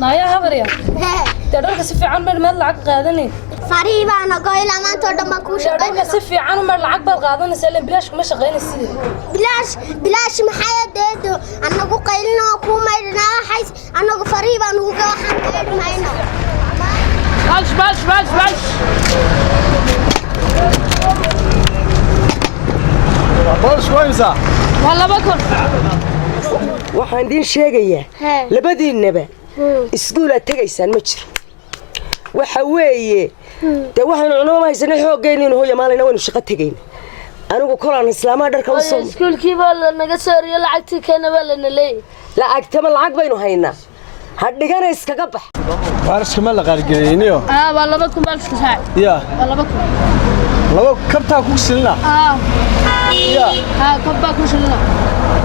نايا هبريا تدرك سفي عن مر العقد قادني فريبة أنا قايلة ما أنت وده ما كوش تدرك سفي عن مر العقد قادني سلم بلاش ما شغالين السيد بلاش محيا ديدو أنا قايلنا وكو ما يدنا حيث أنا فريبة أنا قايلنا حن ما ينا باش بولش ويمسا والله بكون waxaan idin sheegayaa labadiinaba iskuul aad tagaysaan ma jiro waxa weeye de waxaan cunoma haysanay xooggeynaynu hooyo maalina waynu shaqo tegayna anigu kolaan islaamaa dharka u soo iskuulkii baa la naga saariyo lacagtii keena baa lana leeyahay lacagtama lacag baynu haynaa ha dhigana iskaga bax waarashka ma la qaaligeliyeyniyo waa 2,000 baalshka saac ya waa 2,000 laba kabtaa ku silina ya kabtaa ku silina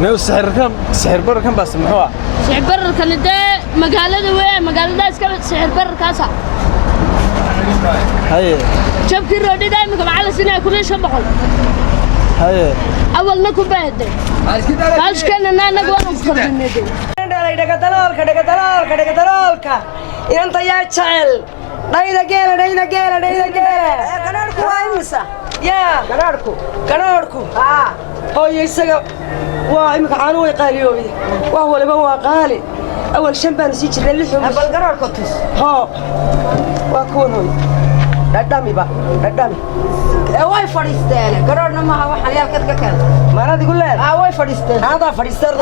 نو سحر برر كم بس محوا سحر برر كان ده مقالة وين مقالة اسكال سحر برر كاسة هاي شوف كيرو دي دايما كم على سنة كل شيء بقول هاي أول نكون بعد قالش كان أنا نقول نفكر بالنادي dhagdalaalka inanta yaa jecel dhayda geela ganaadhku waa imisa yaa ganaadhku hooyo isaga waa imika caanu way qaaliyoobay wax waliba waa qaali awal 5 baan sii jirnay 6 bal ganaadhku tus waa kuwan hooyo dhadhami way fadhiisteen ganaadhna maaha waxaan yaalkad ka keen maanad igu leedahay way fadhiisteen hada fadhiisteen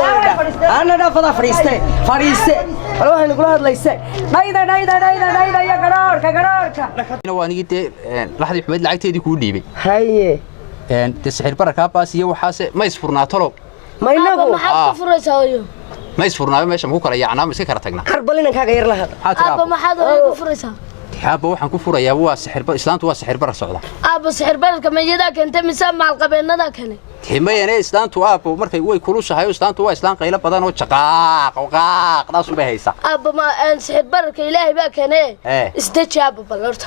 ana dhaafada fadhiiste bal waxaan igula hadlaysay dhayda ya ganaadhka waa nigii laxdii xumeed lacagteedii kuu dhiibay haye de sixir bararkaa baas iyo waxaase ma isfurnaatolo ma inagu maxaad ku furaysaa hooyo ma isfurnaayo meesha ku kala yaacnaa iska kala tagnaa harbal inankaaga yar lahad aabba maxaad ku furaysaa aabba waxaan ku furayaa waa sixir bar islaantu waa sixir barar socda aabba sixir bararka meeyada keentay mise maal qabeenada kale himayane islaantu aabba markay way kulushahay islaantu waa islaan qaylo badan oo jaqaaq daas u bahaysa aabba ma sixir bararka ilaahay baa keenay isdaji aabba balorta